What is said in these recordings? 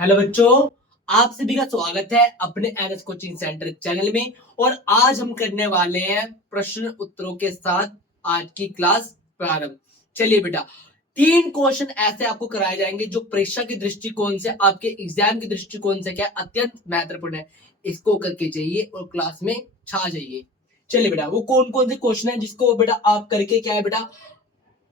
Hello बच्चों, आप सभी का स्वागत है अपने एनएस कोचिंग सेंटर चैनल में। और आज हम करने वाले हैं प्रश्न उत्तरों के साथ आज की क्लास प्रारंभ। चलिए बेटा, 3 क्वेश्चन ऐसे आपको कराए जाएंगे जो परीक्षा के दृष्टिकोण से, आपके एग्जाम के दृष्टिकोण से क्या अत्यंत महत्वपूर्ण है। इसको करके जाइए और क्लास में छा जाइए। चलिए बेटा, वो कौन कौन से क्वेश्चन है जिसको बेटा आप करके क्या है बेटा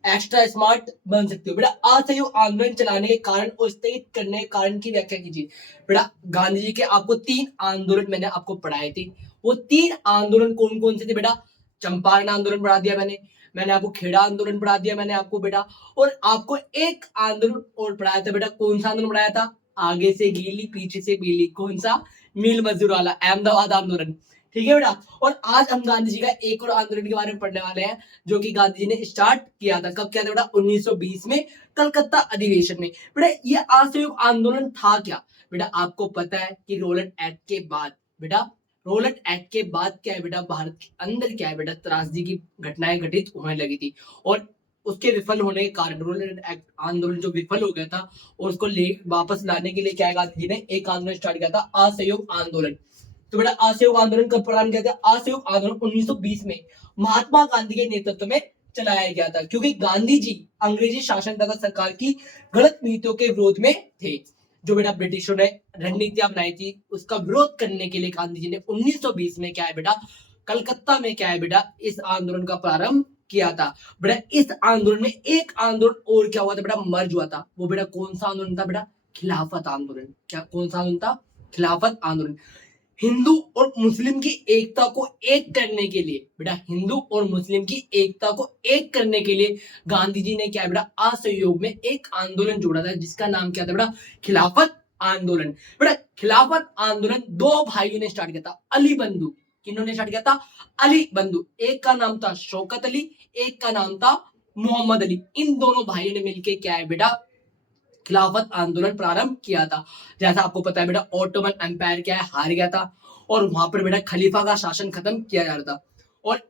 एक्स्ट्रा स्मार्ट बन सकते हो। बेटा, असहयोग आंदोलन चलाने के कारण और स्थगित करने के कारण की व्याख्या कीजिए। बेटा, गांधी जी के आपको 3 आंदोलन मैंने आपको पढ़ाए थे। वो 3 आंदोलन कौन कौन से थे बेटा? चंपारण आंदोलन पढ़ा दिया मैंने मैंने आपको खेड़ा आंदोलन पढ़ा दिया मैंने आपको बेटा। और आपको एक आंदोलन और पढ़ाया था बेटा। कौन सा आंदोलन पढ़ाया था? आगे से गीली पीछे से पीली। कौन सा? मिल मजदूर वाला, अहमदाबाद आंदोलन। ठीक है बेटा। और आज हम गांधी जी का एक और आंदोलन के बारे में पढ़ने वाले हैं जो कि गांधी जी ने स्टार्ट किया था। कब किया था बेटा? 1920 में, कलकत्ता अधिवेशन में। बेटा, ये असहयोग आंदोलन था क्या? बेटा, आपको पता है कि रोलेट एक्ट के बाद, बेटा रोलेट एक्ट के बाद क्या है बेटा, भारत के अंदर क्या है बेटा, त्रासदी की घटनाएं घटित होने लगी थी। और उसके विफल होने के कारण रोलेट एक्ट आंदोलन जो विफल हो गया था, और उसको वापस लाने के लिए क्या है, गांधी जी ने एक आंदोलन स्टार्ट किया था, असहयोग आंदोलन। तो बेटा, असहयोग आंदोलन कब प्रारंभ किया था? असहयोग आंदोलन 1920 में महात्मा गांधी के नेतृत्व में चलाया गया था, क्योंकि गांधी जी अंग्रेजी शासन तथा सरकार की गलत नीतियों के विरोध में थे। जो बेटा ब्रिटिशों ने रणनीतियां बनाई थी, उसका विरोध करने के लिए गांधी जी ने 1920 में क्या है बेटा, कलकत्ता में क्या है बेटा, इस आंदोलन का प्रारंभ किया था। बेटा, इस आंदोलन में एक आंदोलन और क्या हुआ था बेटा, मर्ज हुआ था। वो बेटा कौन सा आंदोलन था बेटा? खिलाफत आंदोलन। क्या कौन सा आंदोलन था? खिलाफत आंदोलन। हिंदू और मुस्लिम की एकता को एक करने के लिए, बेटा हिंदू और मुस्लिम की एकता को एक करने के लिए गांधी जी ने क्या बेटा, असहयोग में एक आंदोलन जोड़ा था जिसका नाम क्या था बेटा? खिलाफत आंदोलन। बेटा, खिलाफत आंदोलन 2 भाइयों ने स्टार्ट किया था, अली बंधु। किन्होंने स्टार्ट किया था? अली बंधु। एक का नाम था शौकत अली, एक का नाम था मोहम्मद अली। इन दोनों भाइयों ने मिलकर क्या है बेटा, खिलाफत आंदोलन प्रारंभ किया था। जैसा आपको पता है बेटा, ऑटोमन एम्पायर क्या है, हार गया था। और वहां पर बेटा खलीफा का शासन खत्म किया जा रहा था। और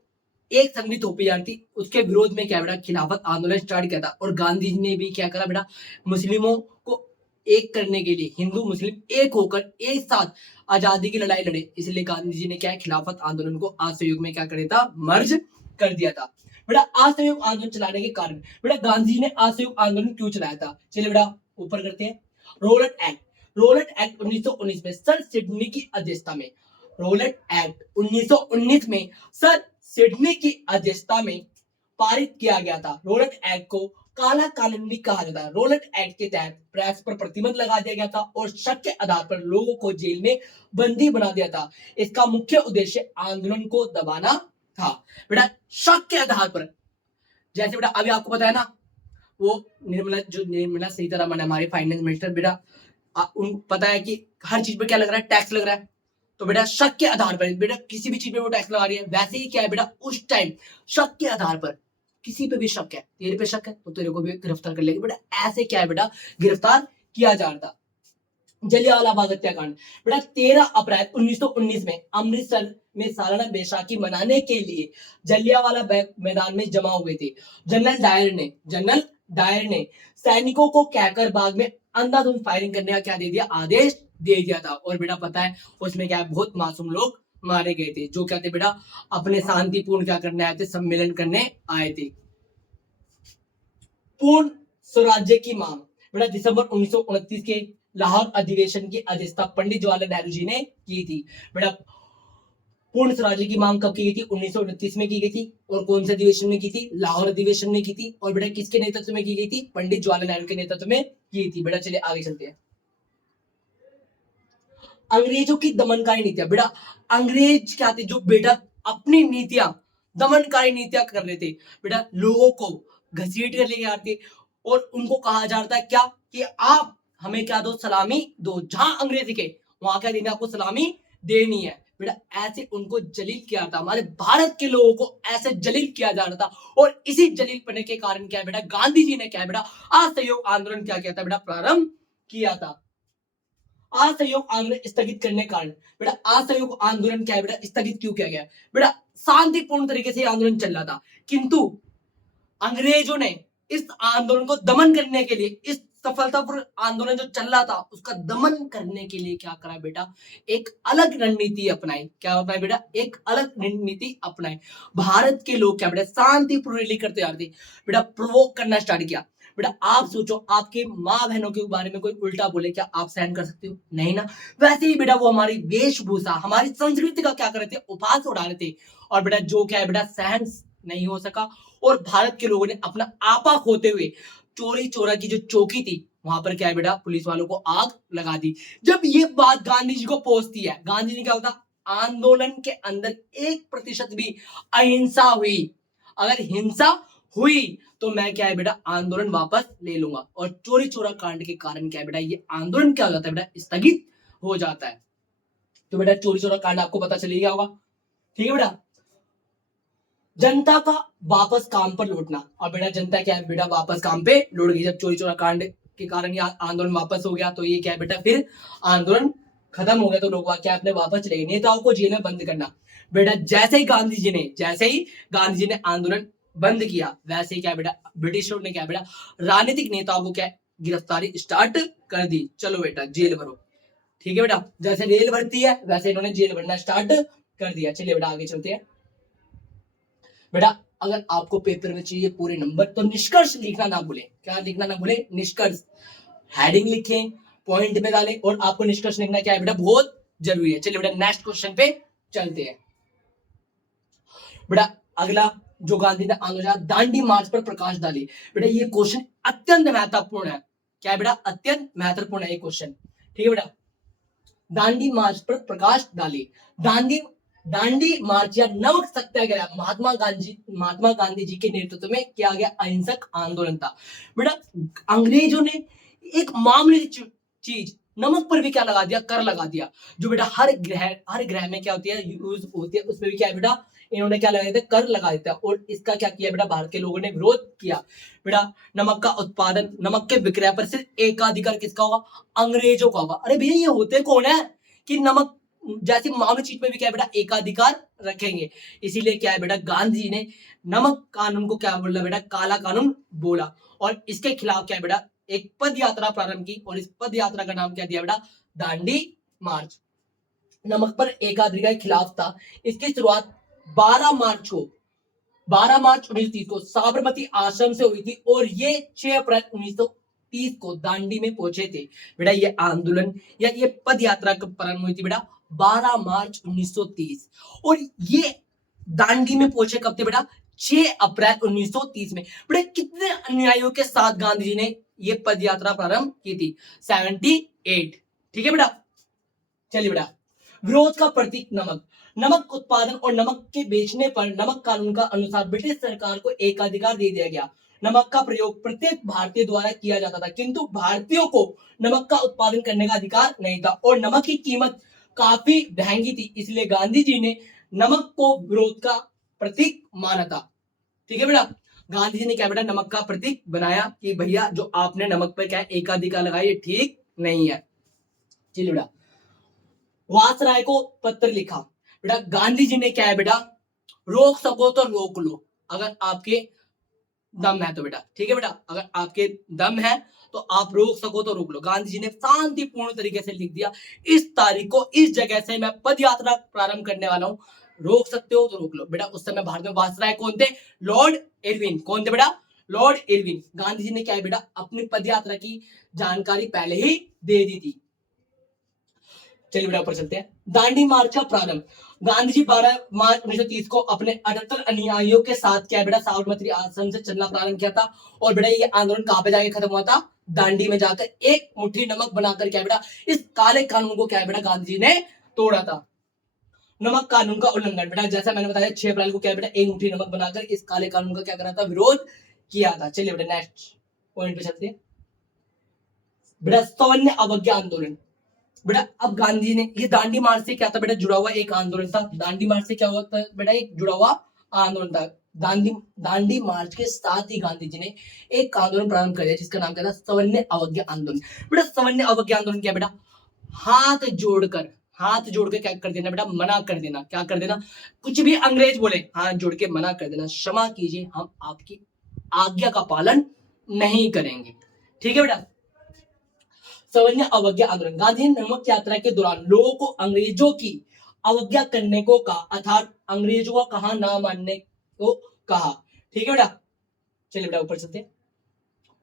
एक संधि थोपी जा रही थी, उसके विरोध में क्या बेटा, खिलाफत आंदोलन स्टार्ट किया था। और गांधी जी ने भी क्या करा बेटा, मुस्लिमों को एक करने के लिए, हिंदू मुस्लिम एक होकर एक साथ आजादी की लड़ाई लड़े। इसलिए गांधी जी ने क्या है, खिलाफत आंदोलन को असहयोग में क्या कर दिया था, मर्ज कर दिया था। बेटा, असहयोग आंदोलन चलाने के कारण, बेटा गांधी जी ने असहयोग आंदोलन क्यों चलाया था? चलिए बेटा ऊपर करते हैं। Roulette act. रोलेट एक्ट 1919 में सर सिडनी की अध्यक्षता में, रोलेट एक्ट 1919 में सर सिडनी की अध्यक्षता में पारित किया गया था। रोलेट एक्ट को काला कानून भी कहा जाता है। रोलेट एक्ट के तहत प्रेस पर प्रतिबंध लगा दिया गया था और शक के आधार पर लोगों को जेल में बंदी बना दिया था। इसका मुख्य उद्देश्य आंदोलन को दबाना था। बेटा, शक के आधार पर, जैसे बेटा अभी आपको पता है ना, वो निर्मला सीतारमण हमारी फाइनेंस मिनिस्टर, बेटा उनको पता है कि हर चीज पे क्या लग रहा है, टैक्स लग रहा है। तो बेटा शक के आधार पर बेटा किसी भी चीज पे वो टैक्स लगा रही है। वैसे ही क्या है बेटा, उस टाइम शक के आधार पर किसी पे भी शक है, तेरे पे शक है तो तेरे को भी गिरफ्तार कर लेंगे। बेटा ऐसे क्या है बेटा, गिरफ्तार किया जा रहा था। जलियांवाला बाग हत्याकांड। बेटा 13 अप्रैल 1919 में अमृतसर में सालाना बैसाखी मनाने के लिए जलियांवाला बाग मैदान में जमा हुए थे। जनरल डायर ने सैनिकों को कहकर बाग में अंधाधुंध फायरिंग करने का क्या दे दिया, आदेश दे दिया था। और बेटा पता है उसमें क्या है, बहुत मासूम लोग मारे गए थे, जो क्या थे बेटा, अपने शांतिपूर्ण क्या करने आए थे, सम्मेलन करने आए थे। पूर्ण स्वराज्य की मांग। बेटा दिसंबर 1929 के लाहौर अधिवेशन की अध्यक्षता पंडित जवाहरलाल नेहरू जी ने की थी। बेटा पूर्ण स्वराज्य की मांग कब की गई थी? 1929 में की गई थी। और कौन से अधिवेशन में की थी? लाहौर अधिवेशन में की थी। और बेटा किसके नेतृत्व में की गई थी? पंडित जवाहरलाल नेहरू के नेतृत्व में की थी। बेटा चलिए आगे चलते हैं। अंग्रेजों की दमनकारी नीतियां। बेटा अंग्रेज क्या थे, जो बेटा अपनी नीतियां, दमनकारी नीतियां कर रहे थे। बेटा लोगों को घसीट कर लेके आते और उनको कहा जाता है क्या, कि आप हमें क्या दो, सलामी दो। जहां अंग्रेजी के वहां क्या देना, आपको सलामी देनी है। बेटा ऐसे उनको जलील किया था, हमारे भारत के लोगों को ऐसे जलील किया जा रहा था। और इसी जलील पने के कारण क्या है बेटा, गांधी जी ने क्या है बेटा, असहयोग आंदोलन क्या किया था बेटा, प्रारंभ किया था। असहयोग आंदोलन स्थगित करने के कारण, बेटा असहयोग आंदोलन क्या है बेटा, स्थगित क्यों किया गया? बेटा शांतिपूर्ण तरीके से आंदोलन चल रहा था, किंतु अंग्रेजों ने इस आंदोलन को दमन करने के लिए, इस सफलतापूर्ण आंदोलन जो चल रहा था उसका दमन करने के लिए क्या करा बेटा, एक अलग रणनीति अपनाई। क्या अपनाई बेटा, एक अलग रणनीति अपनाई। भारत के लोग क्या बेटा शांतिपूर्ण रैली करते जा रहे थे बेटा, प्रोवोक करना स्टार्ट किया। बेटा आप सोचो, आपके माँ बहनों के बारे में कोई उल्टा बोले, क्या आप सहन कर सकते हो? नहीं ना। वैसे ही बेटा वो हमारी वेशभूषा, हमारी संस्कृति का क्या कर रहे थे, उपहास उड़ा रहे थे। और बेटा जो क्या है बेटा सहन नहीं हो सका, और भारत के लोगों ने अपना आपा खोते हुए चोरी चोरा की जो चौकी थी वहां पर क्या है बेटा, पुलिस वालों को आग लगा दी। जब ये बात गांधी जी को पहुंचती है, गांधी जी क्या होता, आंदोलन के अंदर 1% भी अहिंसा हुई, अगर हिंसा हुई तो मैं क्या है बेटा आंदोलन वापस ले लूंगा। और चोरी चोरा कांड के कारण क्या है बेटा, ये आंदोलन क्या हो जाता है बेटा, स्थगित हो जाता है। तो बेटा चोरी चोरा कांड आपको पता चल गया होगा, ठीक है बेटा। जनता का वापस काम पर लौटना, और बेटा जनता क्या है बेटा वापस काम पे लौट गई। जब चोरी चोरा कांड के कारण ये आंदोलन वापस हो गया तो ये क्या है बेटा, फिर आंदोलन खत्म हो गया तो लोग क्या अपने वापस चले गए। नेताओं को जेल में बंद करना, बेटा जैसे ही गांधी जी ने आंदोलन बंद किया, वैसे ही क्या बेटा ब्रिटिशरों ने क्या बेटा राजनीतिक नेताओं को क्या गिरफ्तारी स्टार्ट कर दी। चलो बेटा जेल भरो, ठीक है बेटा। जैसे रेल भरती है वैसे इन्होंने जेल भरना स्टार्ट कर दिया। चलिए बेटा आगे चलते हैं। बेटा अगर आपको पेपर में चाहिए पूरे नंबर तो निष्कर्ष लिखना ना भूले। क्या लिखना ना भूले, निष्कर्ष। हेडिंग लिखें, पॉइंट में डालें, और आपको निष्कर्ष लिखना क्या है बेटा, बहुत जरूरी है। चलिए बेटा नेक्स्ट क्वेश्चन पे चलते हैं। बेटा अगला जो गांधी ने आंदोलन दांडी मार्च पर प्रकाश डाली, बेटा ये क्वेश्चन अत्यंत महत्वपूर्ण है। क्या है बेटा, अत्यंत महत्वपूर्ण है ये क्वेश्चन, ठीक है बेटा। दांडी मार्च पर प्रकाश डाली। दांडी मार्च या नमक सत्याग्रह महात्मा गांधी जी के नेतृत्व में किया गया अहिंसक आंदोलन था। बेटा अंग्रेजों ने एक मामूली चीज नमक पर भी क्या लगा दिया, कर लगा दिया। जो बेटा हर ग्रह में क्या होती है, यूज होती है, उसमें भी क्या है बेटा इन्होंने क्या लगा दिया, कर लगा देता है। और इसका क्या किया बेटा, भारत के लोगों ने विरोध किया। बेटा नमक का उत्पादन, नमक के विक्रय पर सिर्फ एकाधिकार किसका होगा, अंग्रेजों का होगा। अरे भैया ये होते कौन है कि नमक जैसी मामूली चीज में भी क्या है बेटा एकाधिकार रखेंगे। इसीलिए क्या है बेटा गांधी जी ने नमक कानून को क्या बोला बेटा, काला कानून बोला। और इसके खिलाफ क्या है बेटा एक पद यात्रा प्रारंभ की, और इस पद यात्रा का नाम क्या दिया बेटा, दांडी मार्च। नमक पर एकाधिकार के खिलाफ था। इसकी शुरुआत 12 मार्च 1930 को साबरमती आश्रम से हुई थी, और ये 6 अप्रैल 1930 को दांडी में पहुंचे थे। बेटा ये आंदोलन या ये पद यात्रा कब प्रारंभ हुई थी बेटा, 12 मार्च 1930। और ये दांडी में पहुंचे कब थे बेटा, 6 अप्रैल 1930 में। बेटा कितने अनुयायियों के साथ गांधी जी ने ये पद यात्रा प्रारंभ की थी, 78, ठीक है बेटा। चलिए बेटा विरोध का प्रतीक नमक। नमक उत्पादन और नमक के बेचने पर नमक कानून का अनुसार ब्रिटिश सरकार को एकाधिकार दे दिया गया। नमक का प्रयोग प्रत्येक भारतीय द्वारा किया जाता था, किंतु भारतीयों को नमक का उत्पादन करने का अधिकार नहीं था, और नमक की कीमत काफी महंगी थी। इसलिए गांधी जी ने नमक को विरोध का प्रतीक माना था, ठीक है बेटा। गांधी जी ने क्या बेटा नमक का प्रतीक बनाया कि भैया जो आपने नमक पर क्या एकाधिकार लगाया ये ठीक नहीं है। चलिए बेटा वासराय को पत्र लिखा। बेटा गांधी जी ने क्या है बेटा, रोक सको तो रोक लो अगर आपके दम है तो बेटा, ठीक है बेटा। अगर आपके दम है तो आप रोक सको तो रोक लो। गांधी जी ने शांतिपूर्ण तरीके से लिख दिया, इस तारीख को इस जगह से मैं पद यात्रा प्रारंभ करने वाला हूं, रोक सकते हो तो रोक लो। बेटा उस समय भारत में वासराय कौन थे, लॉर्ड इरविन। कौन थे बेटा, लॉर्ड इरविन। गांधी जी ने क्या है बेटा अपनी पद यात्रा की जानकारी पहले ही दे दी थी। चलिए बेटा ऊपर चलते हैं। दांडी मार्च का प्रारंभ, गांधी जी 12 मार्च 1930 को अपने 78 अनुयायियों के साथ क्या बेटा साबरमती आश्रम से चलना प्रारंभ किया था। और बेटा ये आंदोलन कहां पे जाके खत्म हुआ था, दांडी में जाकर एक मुट्ठी नमक बनाकर क्या बेटा इस काले कानून को क्या बेटा गांधी जी ने तोड़ा था। नमक कानून का उल्लंघन, बेटा जैसा मैंने बताया 6 अप्रैल को क्या बेटा एक मुट्ठी नमक बनाकर इस काले कानून का क्या करा था, विरोध किया था। चलिए बेटा नेक्स्ट पॉइंट पे चलते हैं। बेटा सवर्ण अवज्ञा आंदोलन। बेटा अब गांधी ने ये दांडी मार्च से क्या था बेटा जुड़ा हुआ एक आंदोलन था। दांडी मार्च से क्या हुआ था बेटा, एक जुड़ा हुआ आंदोलन था। दांडी मार्च के साथ ही गांधी जी ने एक आंदोलन प्रारंभ कर दिया जिसका नाम क्या था, सवर्ण अवज्ञा आंदोलन। बेटा सवर्ण अवज्ञा आंदोलन क्या बेटा, हाथ जोड़कर क्या कर देना बेटा, मना कर देना। क्या कर देना, कुछ भी अंग्रेज बोले हाथ जोड़ के मना कर देना, क्षमा कीजिए हम आपकी आज्ञा का पालन नहीं करेंगे, ठीक है बेटा। सविनय अवज्ञा आंदोलन, गांधी ने नमक यात्रा के दौरान लोगों को अंग्रेजों की अवज्ञा करने को कहा, अर्थात अंग्रेजों को कहा ना मानने को कहा। ठीक है बेटा, चलिए बेटा ऊपर चलते हैं।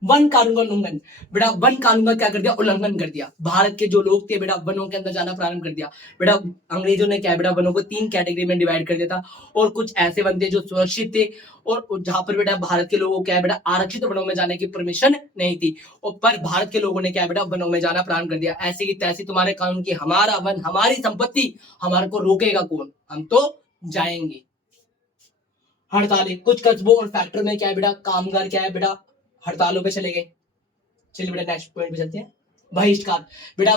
वन कानून का उल्लंघन, बेटा वन कानून का क्या कर दिया, उल्लंघन कर दिया। भारत के जो लोग थे बेटा वनों के अंदर जाना प्रारंभ कर दिया। बेटा अंग्रेजों ने क्या बेटा वनों को 3 कैटेगरी में डिवाइड कर दिया था, और कुछ ऐसे वन थे जो सुरक्षित थे, और जहां पर बेटा भारत के लोगों को क्या बेटा आरक्षित वनों में जाने की परमिशन नहीं थी, और पर भारत के लोगों ने क्या बेटा वनों में जाना प्रारंभ कर दिया। ऐसे की तैसी तुम्हारे कानून की, हमारा वन हमारी संपत्ति, हमारे को रोकेगा कौन, हम तो जाएंगे। हड़तालें, कुछ कस्बों और फैक्ट्री में क्या है बेटा कामगार क्या है बेटा हड़तालों पे चले गए। चलिए बेटा नेक्स्ट पॉइंट पे चलते हैं। बहिष्कार, बेटा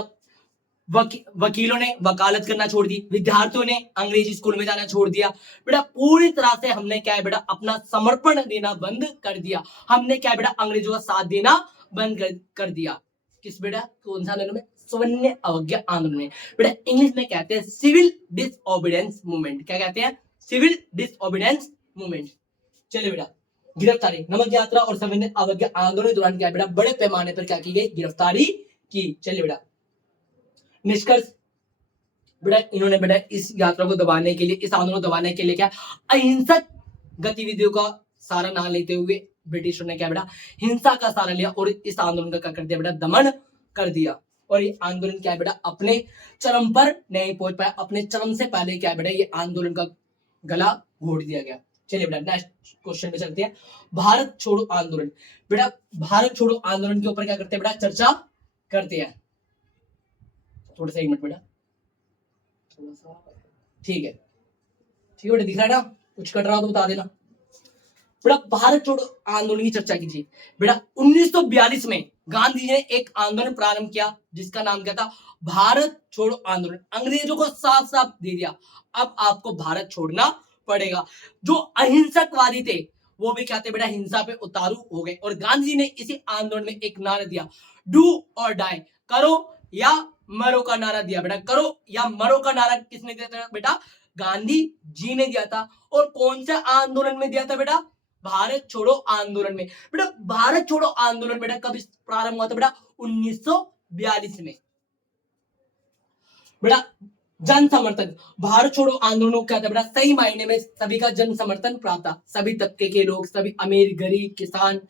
वकीलों ने वकालत करना छोड़ दी, विद्यार्थियों ने अंग्रेजी स्कूल में जाना छोड़ दिया। बेटा पूरी तरह से हमने क्या है बेटा अपना समर्पण देना बंद कर दिया, हमने क्या है बेटा अंग्रेजों का साथ देना बंद कर दिया। किस बेटा कौन सा आंदोलन में, सविनय अवज्ञा आंदोलन में। बेटा इंग्लिश में कहते हैं सिविल डिसओबीडियंस मूवमेंट, क्या कहते हैं, सिविल डिसओबीडियंस मूवमेंट। चलिए बेटा गिरफ्तारी, नमक यात्रा और सविनय अवज्ञा आंदोलन के दौरान क्या बेटा बड़े पैमाने पर क्या की गई, गिरफ्तारी की। चलिए बेटा निष्कर्ष, बेटा इन्होंने बेटा इस यात्रा को दबाने के लिए, इस आंदोलन को दबाने के लिए क्या अहिंसक गतिविधियों का सहारा ना लेते हुए ब्रिटिशों ने क्या बेटा हिंसा का सहारा लिया, और इस आंदोलन का क्या कर दिया बेटा दमन कर दिया। और ये आंदोलन क्या बेटा अपने चरम पर नहीं पहुंच पाया, अपने चरम से पहले क्या बेटा ये आंदोलन का गला घोट दिया गया। चलिए बेटा नेक्स्ट क्वेश्चन पे चलते हैं। भारत छोड़ो आंदोलन, बेटा भारत छोड़ो आंदोलन के ऊपर क्या करते हैं बेटा चर्चा करते हैं। थोड़ा सा एक मिनट बेटा, थोड़ा सा ठीक है बेटा, दिख रहा है ना, कुछ कट रहा हो तो बता देना। बेटा भारत छोड़ो आंदोलन की चर्चा कीजिए। बेटा 1942 में गांधी जी ने एक आंदोलन प्रारंभ किया जिसका नाम क्या था, भारत छोड़ो आंदोलन। अंग्रेजों को साफ साफ दे दिया अब आपको भारत छोड़ना पड़ेगा। जो अहिंसकवादी थे वो भी क्या थे बेटा हिंसा पे उतारू हो गए, और गांधी जी ने इसी आंदोलन में एक नारा दिया, डू और डाई, करो या मरो का नारा दिया। बेटा करो या मरो का नारा किसने दिया था बेटा, गांधी जी ने दिया था। और कौन से आंदोलन में दिया था बेटा, भारत छोड़ो आंदोलन में। बेटा भारत छोड़ो आंदोलन बेटा कब प्रारंभ हुआ था बेटा 1942 में। बेटा जन समर्थन, भारत छोड़ो आंदोलन को क्या था बेटा सही मायने में सभी का जन समर्थन प्राप्त था। सभी तबके के लोग, सभी अमीर गरीब किसान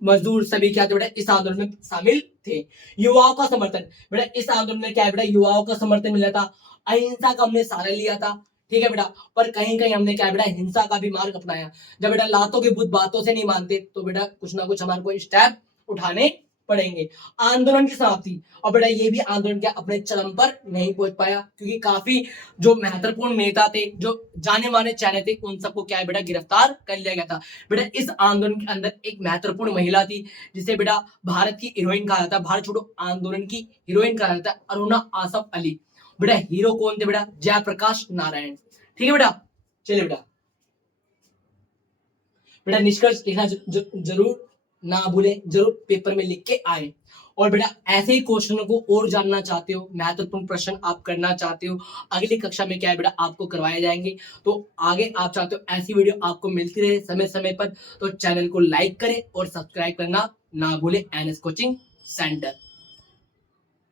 मजदूर सभी क्या थे बेटा इस आंदोलन में शामिल थे। युवाओं का समर्थन, बेटा इस आंदोलन में क्या है बेटा युवाओं का समर्थन मिला था। अहिंसा का हमने सहारा लिया था, ठीक है बेटा, पर कहीं कहीं हमने क्या बेटा हिंसा का भी मार्ग अपनाया। जब बेटा लातों की बुत बातों से नहीं मानते तो बेटा कुछ ना कुछ हमारे को स्टेप उठाने पड़ेंगे। आंदोलन की समाप्ति, और बेटा ये भी आंदोलन क्या अपने चरम पर नहीं पहुंच पाया, क्योंकि काफी जो महत्वपूर्ण नेता थे, जो जाने माने चेहरे थे, उन सबको क्या है बेटा गिरफ्तार कर लिया गया था। बेटा इस आंदोलन के अंदर एक महत्वपूर्ण महिला थी जिसे बेटा भारत की हीरोइन कहा जाता है, भारत छोड़ो आंदोलन की हीरोइन कहा जाता है, अरुणा आसफ अली। बेटा हीरो कौन थे बेटा, जयप्रकाश नारायण। ठीक है बेटा, चलिए बेटा बेटा निष्कर्ष लिखना जरूर ना भूले, जरूर पेपर में लिख के आए। और बेटा ऐसे ही क्वेश्चनों को और जानना चाहते हो, महत्वपूर्ण प्रश्न आप करना चाहते हो, अगली कक्षा में क्या है बेटा आपको करवाए जाएंगे। तो आगे आप चाहते हो ऐसी वीडियो आपको मिलती रहे समय समय पर, तो चैनल को लाइक करें और सब्सक्राइब करना ना भूले एनएस कोचिंग सेंटर।